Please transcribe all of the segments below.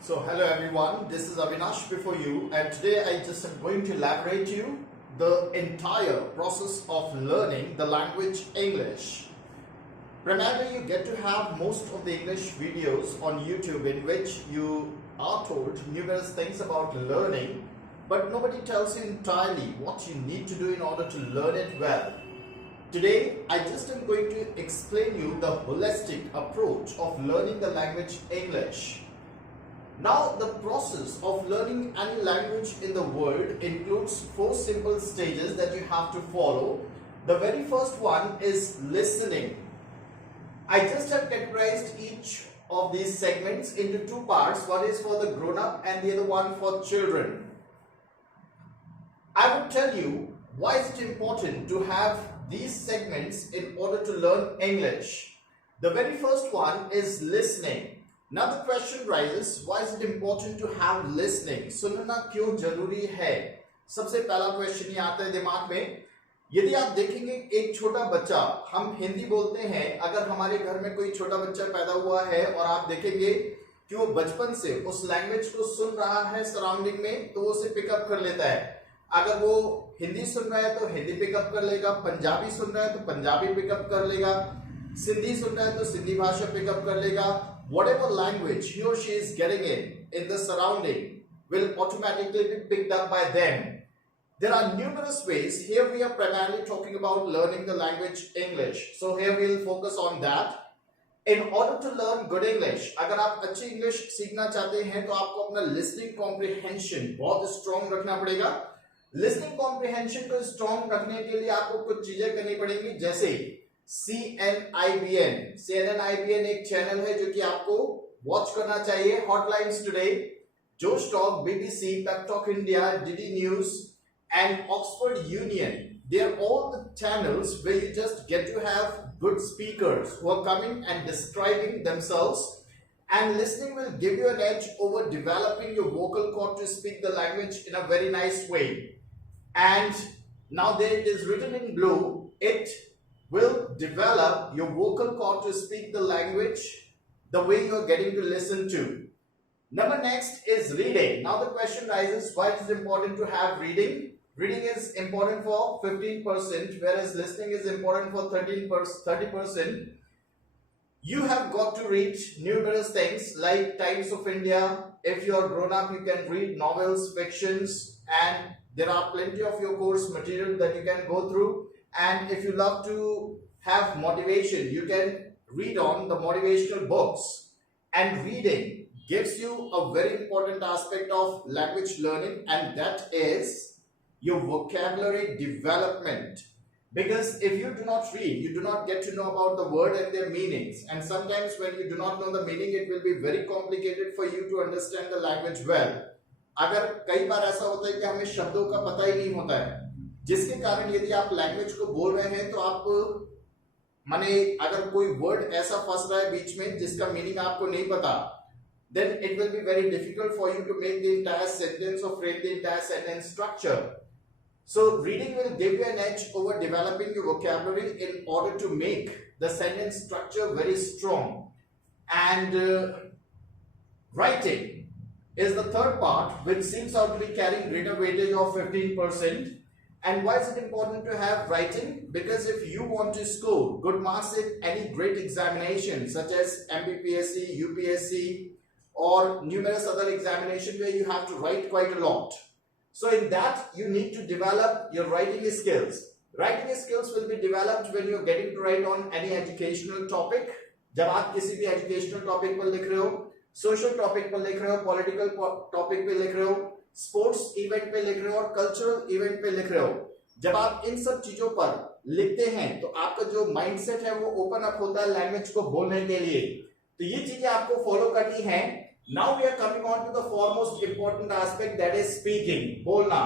So hello everyone, this is Avinash before you, and today I just am going to elaborate you the entire process of learning the language English. Primarily you get to have most of the English videos on YouTube in which you are told numerous things about learning, but nobody tells you entirely what you need to do in order to learn it well. Today I just am going to explain you the holistic approach of learning the language English. Now, the process of learning any language in the world includes 4 simple stages that you have to follow. The very first one is listening. I just have categorized each of these segments into 2 parts. One is for the grown-up and the other one for children. I would tell you why is it important to have these segments in order to learn English. The very first one is listening. Now the question rises, why is it important to have listening? सुनना क्यों जरूरी है? सबसे पहला question ये आता है दिमाग में. यदि आप देखेंगे एक छोटा बच्चा, हम हिंदी बोलते हैं, अगर हमारे घर में कोई छोटा बच्चा पैदा हुआ है और आप देखेंगे कि वो बचपन से उस लैंग्वेज को सुन रहा है सराउंडिंग में, तो वो उसे पिकअप कर लेता है. अगर वो हिंदी सुन रहा है तो हिंदी पिकअप कर लेगा, पंजाबी सुन रहा है तो पंजाबी पिकअप कर लेगा, सिंधी सुन रहा है तो सिंधी भाषा पिकअप कर लेगा. Whatever language he or she is getting in the surrounding will automatically be picked up by them. There are numerous ways. Here we are primarily talking about learning the language English. So here we will focus on that. In order to learn good English, अगर आप अच्छी English सीखना चाहते हैं तो आपको अपना listening comprehension बहुत strong रखना पड़ेगा. Listening comprehension को strong रखने के लिए आपको कुछ चीजें करनी पड़ेंगी, जैसे CNIBN. CNNIBN एक चैनल है जो कि आपको वॉच करना चाहिए. हॉटलाइंस टुडे, जोश talk, BBC, pep talk India, DD news and Oxford Union. They are all the channels where you just get to have good speakers who are coming and describing themselves, and listening will give you an edge over developing your vocal cord to speak the language in a very nice way. And now there it is written in blue, it will develop your vocal cord to speak the language the way you are getting to listen to. Number next is reading. Now the question rises, why it is important to have reading? Reading is important for 15%, whereas listening is important for 30%. You have got to read numerous things like Times of India. If you are grown up, you can read novels, fictions, and there are plenty of your course material that you can go through. And if you love to have motivation, you can read on the motivational books. And reading gives you a very important aspect of language learning, and that is your vocabulary development. Because if you do not read, you do not get to know about the word and their meanings. And sometimes when you do not know the meaning, it will be very complicated for you to understand the language well. अगर कई बार ऐसा होता है कि हमें शब्दों का पता ही नहीं होता है, जिसके कारण यदि आप लैंग्वेज को बोल रहे हैं तो आप माने अगर कोई वर्ड ऐसा फंस रहा है बीच में जिसका मीनिंग आपको नहीं पता, then it will be very difficult for you to make the entire sentence or frame the entire sentence structure. So reading will give you an edge over developing your vocabulary in order to make the sentence structure very strong. And writing is the third part, which seems out to be carrying greater weightage of 15%. And why is it important to have writing? Because if you want to score good marks in any great examination such as MPPSC, UPSC or numerous other examinations where you have to write quite a lot. So in that you need to develop your writing skills. Writing skills will be developed when you are getting to write on any educational topic. जब आप किसी भी educational topic पर लिख रहे हो, social topic पर लिख रहे हो, political topic पे लिख रहे हो, स्पोर्ट्स इवेंट पे लिख रहे हो और कल्चरल इवेंट पे लिख रहे हो, जब आप इन सब चीजों पर लिखते हैं तो आपका जो माइंडसेट है वो ओपन अप होता है लैंग्वेज को बोलने के लिए. तो ये चीजें आपको फॉलो करनी है. Now we are coming on to the foremost important aspect, that is speaking, बोलना.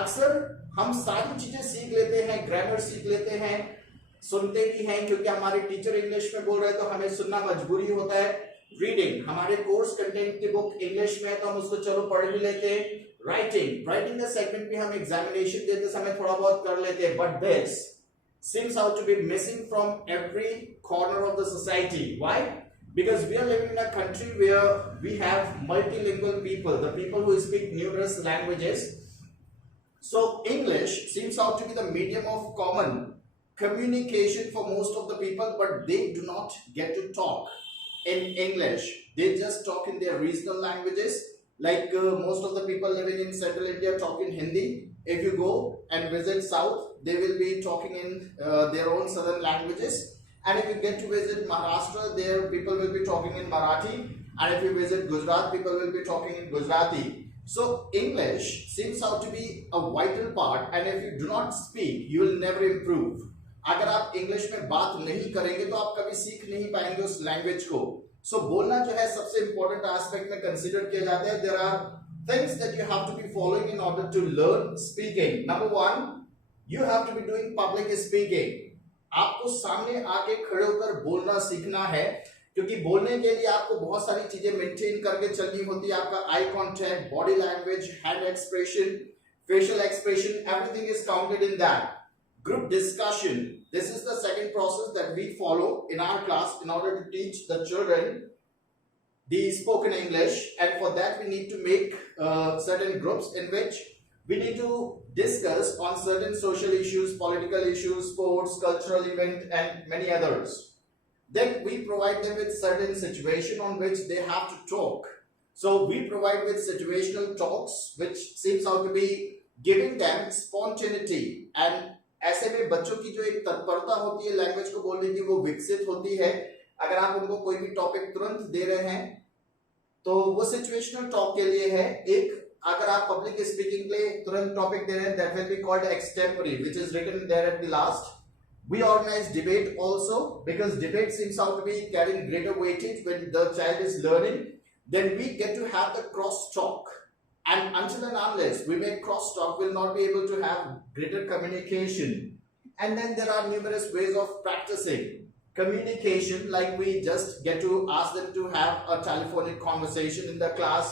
अक्सर हम सारी चीजें सीख लेते हैं, ग्रामर सीख लेते हैं, सुनते भी हैं क्योंकि हमारे टीचर इंग्लिश में बोल रहे हैं तो हमें सुनना मजबूरी होता है. रीडिंग, हमारे कोर्स कंटेंट की बुक इंग्लिश में है तो हम उसको चलो पढ़ भी लेते हैं. राइटिंग का सेगमेंट भी हम एग्जामिनेशन देते समय थोड़ा बहुत कर लेते हैं. But this seems out to be missing from every corner of the society. Why? because we are living in a country where we have multilingual people, the people who speak numerous languages. So English seems out to be the medium of common communication for most of the people, but they do not get to talk in English. They just talk in their regional languages. Like most of the people living in central India talk in Hindi. If you go and visit South, they will be talking in their own southern languages. And if you get to visit Maharashtra, there people will be talking in Marathi. And if you visit Gujarat, people will be talking in Gujarati. So English seems out to be a vital part, and if you do not speak, you will never improve. अगर आप English में बात नहीं करेंगे तो आप कभी सीख नहीं पाएंगे उस लैंग्वेज को. सो बोलना जो है सबसे इंपॉर्टेंट एस्पेक्ट में कंसीडर किया जाता है. There are things that you have to be following in order to learn speaking. Number 1, you have to be doing public speaking. आपको सामने आके खड़े होकर बोलना सीखना है, क्योंकि बोलने के लिए आपको बहुत सारी चीजें मेंटेन करके चलनी होती है. आपका eye contact, body language, hand expression, facial expression, everything is counted in that. Group discussion. This is the second process that we follow in our class in order to teach the children the spoken English, and for that we need to make certain groups in which we need to discuss on certain social issues, political issues, sports, cultural event, and many others. Then we provide them with certain situation on which they have to talk. So we provide with situational talks, which seems out to be giving them spontaneity, and ऐसे में बच्चों की जो एक तत्परता होती है language को बोलने की, वो विकसित होती है. अगर आप उनको कोई भी टॉपिक तुरंत दे रहे हैं तो वो सिचुएशनल टॉक के लिए है. एक अगर आप पब्लिक स्पीकिंग के लिए तुरंत टॉपिक दे रहे हैं, that will be called extempore, which is written there at the last. We organize debate also, because debate seems out to be carrying greater weightage when the child is learning. Then we get to have the cross talk, and until and unless we make cross talk, we'll not be able to have greater communication. And then there are numerous ways of practicing communication, like we just get to ask them to have a telephonic conversation in the class.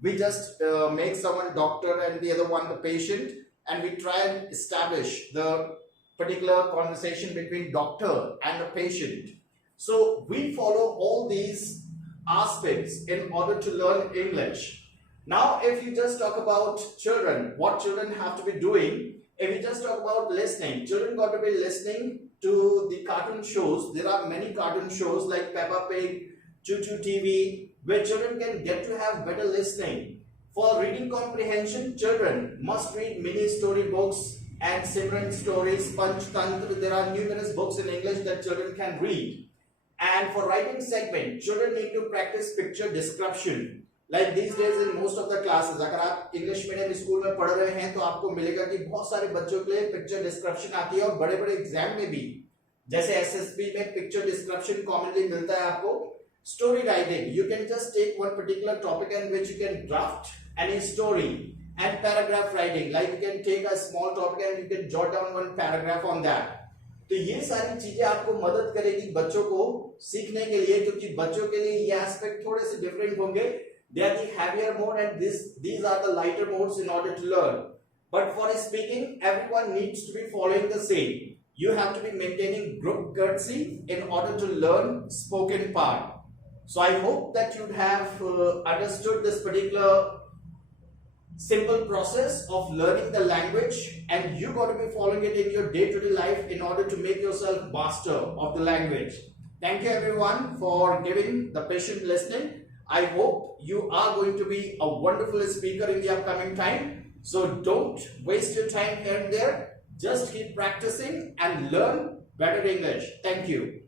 We just make someone doctor and the other one the patient, and we try and establish the particular conversation between doctor and a patient. So we follow all these aspects in order to learn English. Now if you just talk about children, what children have to be doing, if you just talk about listening, children got to be listening to the cartoon shows. There are many cartoon shows like Peppa Pig, Choo Choo TV, where children can get to have better listening. For reading comprehension, children must read mini story books and Simran stories, Panchtantra. There are numerous books in English that children can read. And for writing segment, children need to practice picture description. Like these days in most of the classes, अगर आप English medium school में पढ़ रहे हैं तो आपको मिलेगा कि बहुत सारे बच्चों के लिए पिक्चर डिस्क्रिप्शन आती है, और बड़े बड़े एग्जाम में भी, जैसे एसएसबी में पिक्चर डिस्क्रिप्शन कॉमनली मिलता है आपको. Story writing, you can just take one particular topic in which you can draft any story. And paragraph writing, like you can take a small topic and you can jot down one paragraph on that. तो ये सारी चीजें आपको मदद करेगी बच्चों को सीखने के लिए, क्योंकि बच्चों के लिए ये एस्पेक्ट थोड़े से डिफरेंट होंगे. They are the heavier mode and these are the lighter modes in order to learn. But for speaking, everyone needs to be following the same. You have to be maintaining group courtesy in order to learn spoken part. So I hope that you have understood this particular simple process of learning the language, and you got to be following it in your day-to-day life in order to make yourself master of the language. Thank you everyone for giving the patient listening. I hope you are going to be a wonderful speaker in the upcoming time. So don't waste your time here and there. Just keep practicing and learn better English. Thank you.